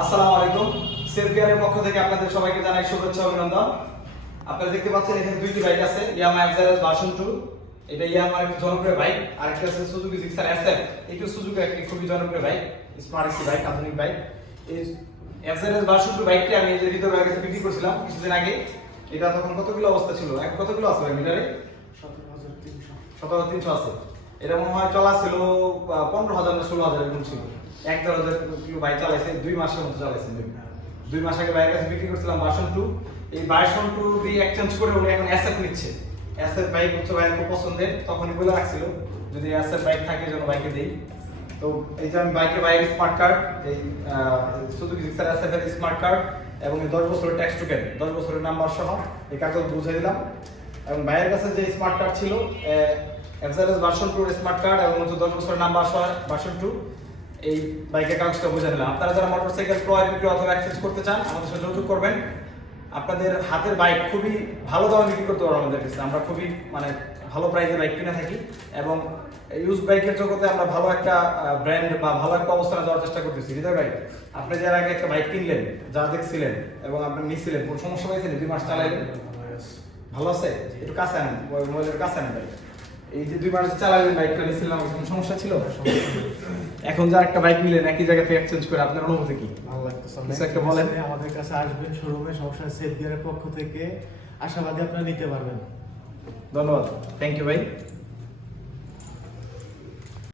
আসসালামু আলাইকুম। সেলফিয়ারের পক্ষ থেকে আপনাদের সবাইকে জানাই শুভেচ্ছা অভিনন্দন। আপনারা দেখতে পাচ্ছেন এখানে দুইটি বাইক আছে ইয়ামা এক্সারাস ভার্সন টু এটা ইয়ামার একটি জনপ্রিয় বাইক আর একটা আছে সুজুকি জিক্সার এসএফ এটিও সুজুকি একটি খুবই জনপ্রিয় বাইক স্মার্ট একটি বাইক আধুনিক বাইক। এই এক্সারাস ভার্সন টু বাইকটি আমি যে হৃদয় বাইকের বিক্রি করছিলাম কিছুদিন আগে। এটা তখন কত কিলো অবস্থা ছিল? এখন কত কিলো আছে মিটারে? সতেরো তিনশো আছে। মনে হয় চলা ছিল পনেরো হাজার না ষোলো হাজার এরকম ছিল। এক দেড় হাজার কিলো বাইক চালাইছে, দুই মাসের মতো চালাইছে দুই মাস। আগে বাইরের কাছে বিক্রি করছিলাম বাসন টু এই বাসন টু দিয়ে এক্সচেঞ্জ করে উনি এখন অ্যাসেট নিচ্ছে। অ্যাসেট বাইক হচ্ছে বাইরের খুব পছন্দের। তখনই বলে রাখছিল, যদি অ্যাসেট বাইক থাকে, যেন বাইকে দিই। তো এই যে আমি বাইকে বাইরের স্মার্ট কার্ড এই সুজুকি জিক্সার অ্যাসেফের স্মার্ট কার্ড এবং এই দশ বছরের ট্যাক্স টোকেন দশ বছরের নাম্বার সহ এই কাগজ বুঝে দিলাম। এবং ভাইয়ের কাছে যে স্মার্ট কার্ড ছিল এফজারেস ভার্সন টু স্মার্ট কার্ড এবং হচ্ছে দশ বছরের নাম্বার সহ ভার্সন টু এই বাইকের কাগজটা বুঝে নিলাম। আপনারা যারা মোটরসাইকেল ক্রয় বিক্রি অথবা এক্সচেঞ্জ করতে চান আমাদের সাথে যোগাযোগ করবেন। আপনাদের হাতের বাইক খুবই ভালো দামে বিক্রি করতে পারব আমাদের কাছে। আমরা খুবই মানে ভালো প্রাইসে বাইক কিনে থাকি এবং ইউজ বাইকের জগতে আমরা ভালো একটা ব্র্যান্ড বা ভালো একটা অবস্থানে যাওয়ার চেষ্টা করতেছি। হৃদয় ভাই আপনি যার আগে একটা বাইক কিনলেন যা দেখছিলেন এবং আপনি নিচ্ছিলেন কোনো সমস্যা পাইছেন দুই মাস চালাইলেন? ভালো আছে? একটু কাছে আনেন মোবাইলের কাছে আনেন ভাই। এই যে দুই মাস চালালেন বাইকটা নিয়েছিলাম কোনো সমস্যা ছিল? এখন যা একটা বাইক নিলেন একই জায়গা থেকে এক্সচেঞ্জ করে আপনার অনুভূতি কি? ভালো লাগতেছে কিছু একটা বলেন। আমাদের কাছে আসবেন শোরুমে সমস্যা সেফ গিয়ারের পক্ষ থেকে আশাবাদী আপনারা নিতে পারবেন। ধন্যবাদ। থ্যাংক ইউ ভাই।